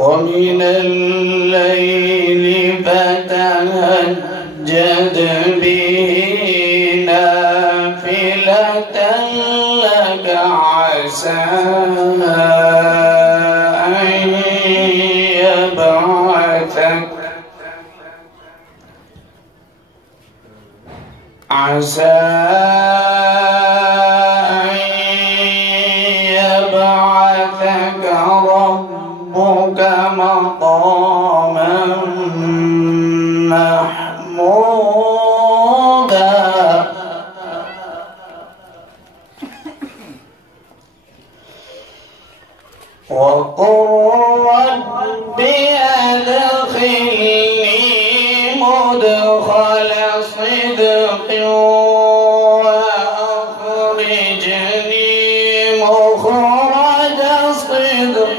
ومن الليل فتهجد به نافلة لك عسى أن يبعثك ربك مقاما محمودا وقل رب أدخلني مدخل صدق وأخرجني مخرج صدق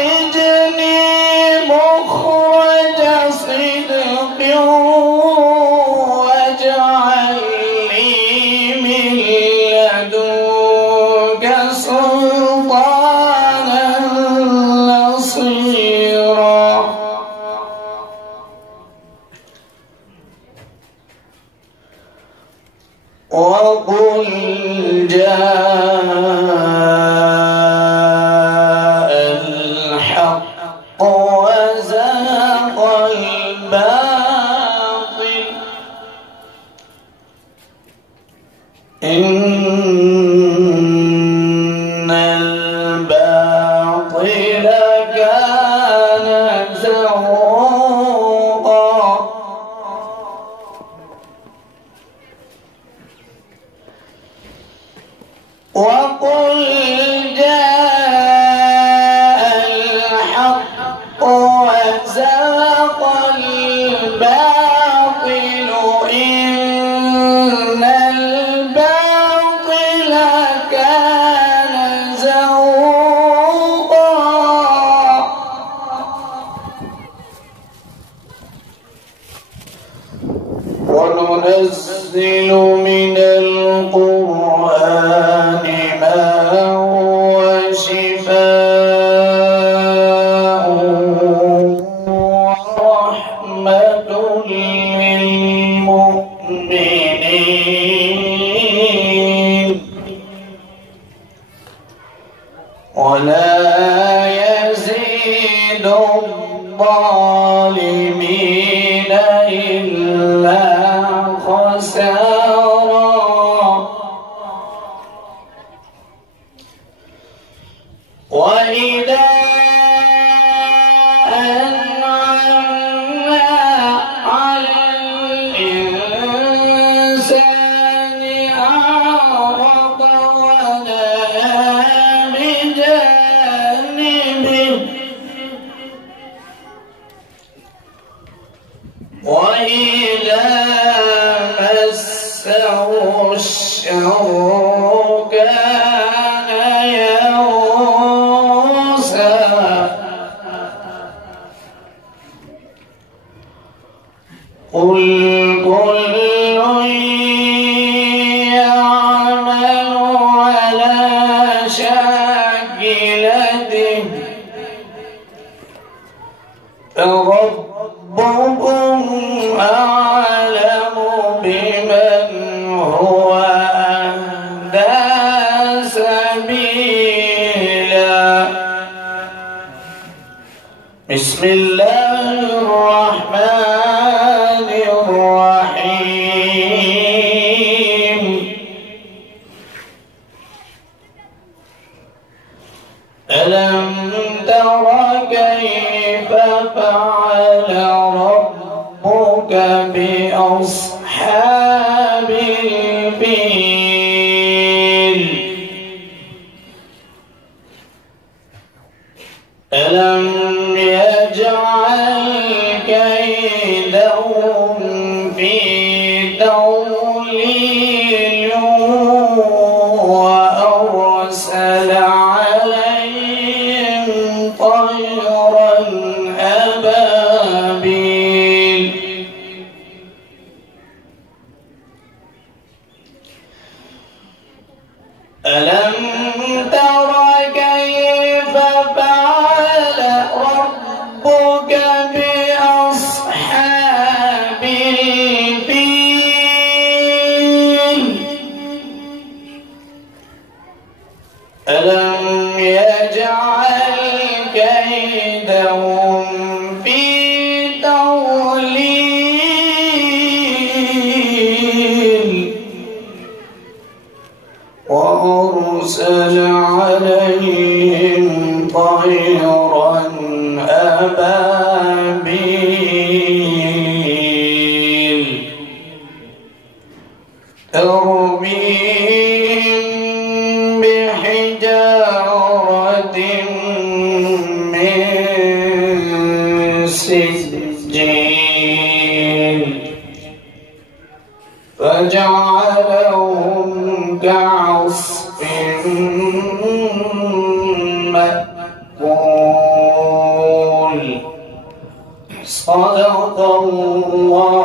وأخرجني مخرج صدق واجعل لي من لدنك سلطانا نصيرا وقل جاء الحق وزهق الباطل إن الباطل كان زهوقا وقل جاء الحق وزهق الباطل إن الباطل كان زهوقا وننزل من القرآن ما هو شفاء ورحمة للمؤمنين ولا يزيد الظالمين إلا خسارا وإذا أنعمنا على الإنسان أعرض ونأى بجانبه وإذا مسه الشر كان يئوسا قل كل يعمل على شاكلته فربكم أعلم بمن هو أهدى سبيلا بسم الله الرحمن الرحيم ألم تر كيف فعل ربك بأصحاب الفيل ألم يجعل كيدهم في تضليل وأرسل عليهم طيرا أبابيل فجعلهم كعصف مأكول. صدق الله